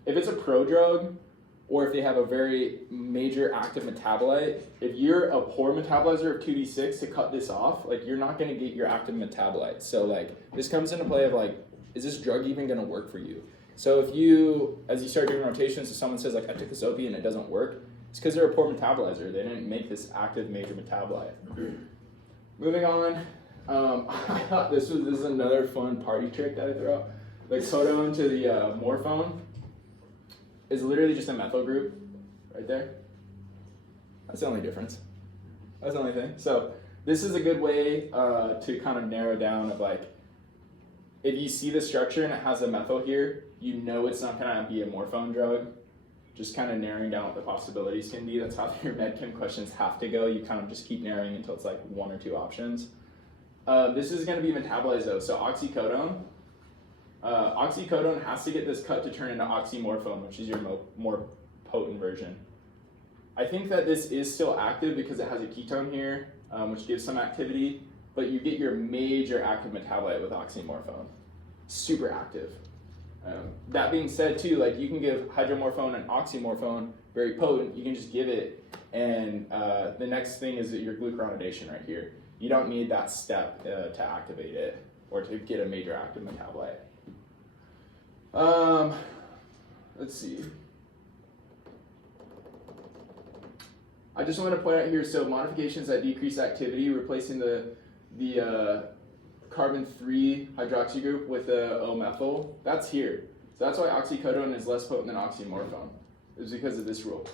if it's a prodrug, or if they have a very major active metabolite. If you're a poor metabolizer of 2D6 to cut this off, like you're not gonna get your active metabolite. So like this comes into play of like, is this drug even gonna work for you? So if you, as you start doing rotations, if someone says like, I took this opiate and it doesn't work, it's because they're a poor metabolizer. They didn't make this active major metabolite. Moving on, I thought this is another fun party trick that I throw out. The codone to the morphone is literally just a methyl group right there. That's the only difference. That's the only thing. So this is a good way to kind of narrow down of like, if you see the structure and it has a methyl here, you know it's not gonna be a morphone drug. Just kind of narrowing down what the possibilities can be. That's how your med chem questions have to go. You kind of just keep narrowing until it's like one or two options. This is gonna be metabolized though, so oxycodone. Oxycodone has to get this cut to turn into oxymorphone, which is your more potent version. I think that this is still active because it has a ketone here, which gives some activity, but you get your major active metabolite with oxymorphone. Super active. That being said too, like you can give hydromorphone and oxymorphone, very potent, you can just give it, and the next thing is your glucuronidation right here. You don't need that step to activate it or to get a major active metabolite. Let's see. I just want to point out here, so modifications that decrease activity, replacing the carbon 3 hydroxy group with a O-methyl, that's here. So that's why oxycodone is less potent than oxymorphone. It's because of this rule.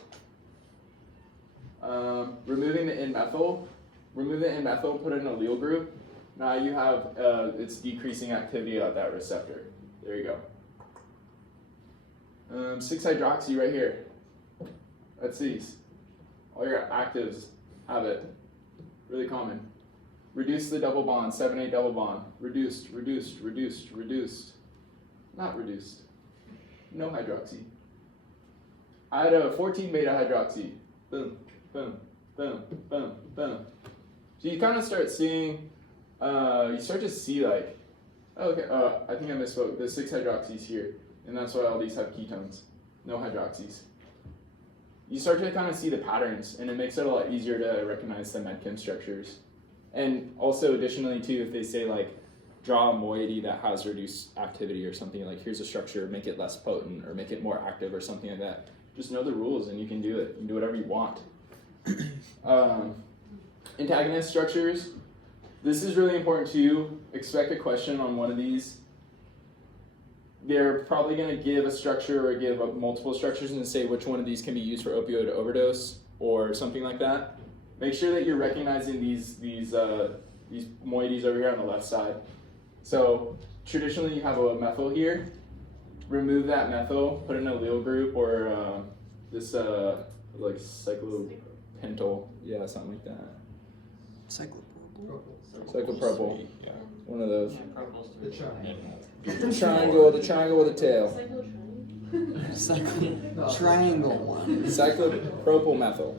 Removing the N-methyl, remove the N-methyl, put it in a allele group. Now you have, it's decreasing activity at that receptor. There you go. 6-hydroxy right here. That's these. All your actives have it. Really common. Reduce the double bond, 7-8 double bond. Reduced, reduced, reduced, reduced. Not reduced. No hydroxy. Add a 14 beta hydroxy. Boom, boom, boom, boom, boom. So you kind of start seeing, you start to see like, okay, I think I misspoke. The 6 hydroxys here, and that's why all these have ketones. No hydroxys. You start to kind of see the patterns, and it makes it a lot easier to recognize the med chem structures. And also, additionally, too, if they say like, draw a moiety that has reduced activity or something, like here's a structure, make it less potent or make it more active or something like that. Just know the rules and you can do it. You can do whatever you want. Antagonist structures. This is really important too. Expect a question on one of these. They're probably going to give a structure or give multiple structures and say which one of these can be used for opioid overdose or something like that. Make sure that you're recognizing these moieties over here on the left side. So traditionally you have a methyl here. Remove that methyl, put in a allele group or this like cyclopentyl, yeah, something like that. Cyclopropyl. Yeah. One of those. The triangle. The triangle with a tail. Triangle one. Cyclopropyl methyl.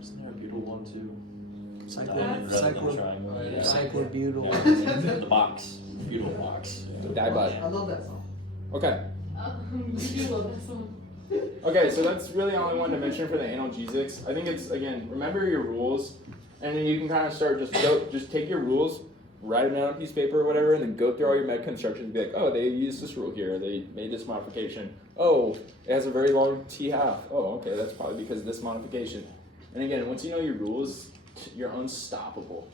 Isn't there a butyl one too? Cyclobutyl. The box. Butyl box. Dibud. I love that song. Okay. You love that song. Okay, so that's really the only one to mention for the analgesics. I think it's, again, remember your rules, and then you can kind of start just take your rules, write them down on a piece of paper or whatever, and then go through all your med constructions and be like, oh, they used this rule here, they made this modification. Oh, it has a very long T-half. Oh, okay, that's probably because of this modification. And again, once you know your rules, you're unstoppable.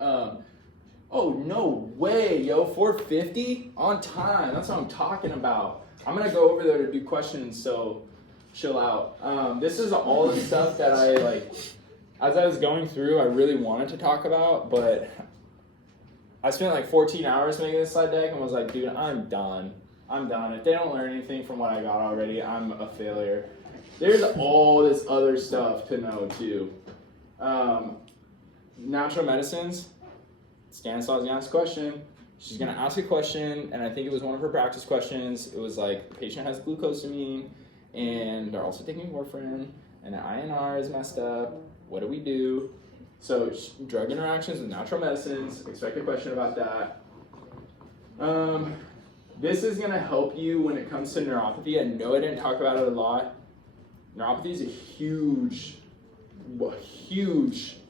Oh, no way, yo, 450 on time. That's what I'm talking about. I'm gonna go over there to do questions, so chill out. This is all the stuff that I like, as I was going through, I really wanted to talk about, but I spent like 14 hours making this slide deck and was like, dude, I'm done. If they don't learn anything from what I got already, I'm a failure. There's all this other stuff to know too. Natural medicines, Stanislaus gonna ask a question. She's gonna ask a question, and I think it was one of her practice questions. It was like, the patient has glucosamine, and they're also taking warfarin, and the INR is messed up. What do we do? So drug interactions with natural medicines, expect a question about that. This is gonna help you when it comes to neuropathy. I know I didn't talk about it a lot. Neuropathy is a huge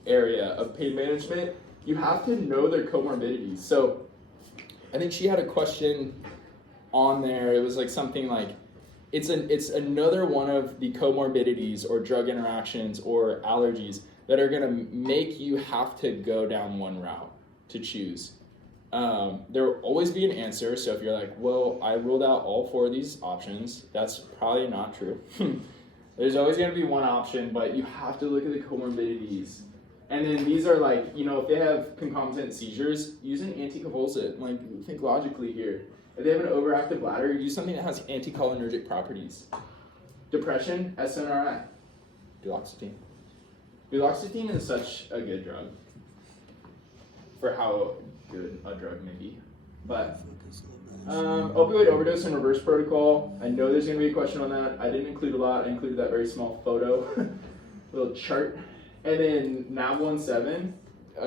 area of pain management. You have to know their comorbidities. So I think she had a question on there. It was like something like, it's another one of the comorbidities or drug interactions or allergies that are gonna make you have to go down one route to choose. There will always be an answer. So if you're like, well, I ruled out all 4 of these options, that's probably not true. There's always gonna be one option, but you have to look at the comorbidities. And then these are like, you know, if they have concomitant seizures, use an anticonvulsant. Like, think logically here. If they have an overactive bladder, use something that has anticholinergic properties. Depression, SNRI, duloxetine. Duloxetine is such a good drug for how good a drug may be. But opioid overdose and reverse protocol. I know there's going to be a question on that. I didn't include a lot. I included that very small photo, little chart. And then NaV1.7.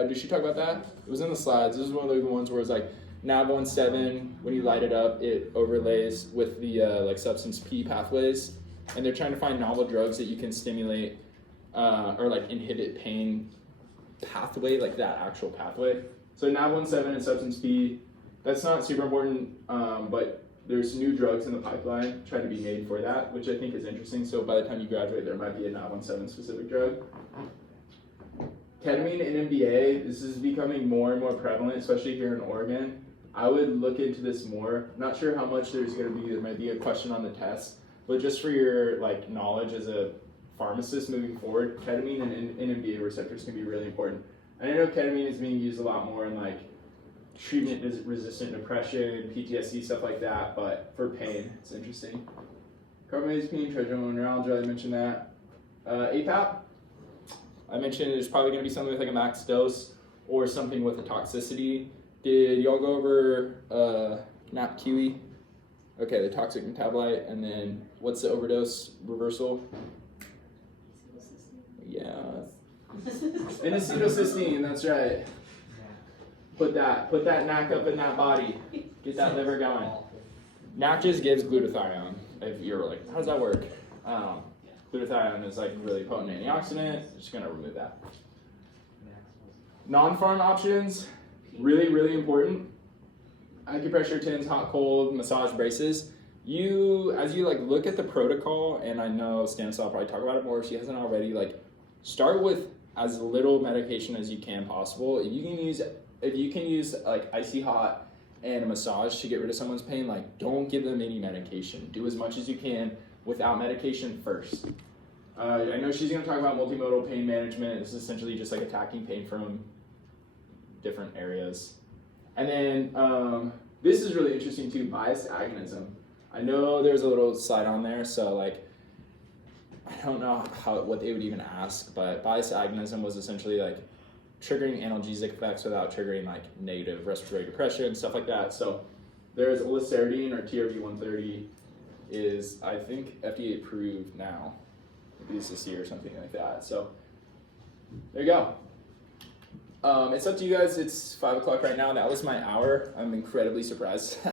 Did she talk about that? It was in the slides. This is one of the ones where it's like NaV1.7. When you light it up, it overlays with the like substance P pathways, and they're trying to find novel drugs that you can stimulate or like inhibit pain pathway, like that actual pathway. So NaV1.7 and substance P. That's not super important, but there's new drugs in the pipeline trying to be made for that, which I think is interesting. So by the time you graduate, there might be a NaV1.7 specific drug. Ketamine and MDA, this is becoming more and more prevalent, especially here in Oregon. I would look into this more. Not sure how much there's going to be. There might be a question on the test, but just for your like knowledge as a pharmacist moving forward, ketamine and NMDA receptors can be really important. And I know ketamine is being used a lot more in like treatment-resistant depression, PTSD, stuff like that, but for pain, it's interesting. Carbamazepine, trigeminal neuralgia, I mentioned that. APAP, I mentioned there's probably going to be something with like a max dose or something with a toxicity. Did y'all go over NAPQE? Okay, the toxic metabolite, and then what's the overdose reversal? Yeah. N-acetylcysteine, that's right. Put that NAC up in that body. Get that liver going. NAC just gives glutathione. If you're like, how does that work? Glutathione is like really potent antioxidant. Just gonna remove that. Non-pharm options, really, really important. Acupressure, TENS, hot, cold, massage, braces. As you like look at the protocol, and I know Stanislav will probably talk about it more if she hasn't already, like start with as little medication as you can possible. If you can use like icy hot and a massage to get rid of someone's pain, like don't give them any medication. Do as much as you can without medication first. I know she's gonna talk about multimodal pain management. This is essentially just like attacking pain from different areas. And then this is really interesting too, biased agonism. I know there's a little slide on there, so like, I don't know what they would even ask, but biased agonism was essentially like triggering analgesic effects without triggering like negative respiratory depression, stuff like that. So there's oliceridine or TRV-130 is, I think, FDA approved now, at least this year or something like that. So there you go. It's up to you guys. It's 5 o'clock right now. That was my hour. I'm incredibly surprised.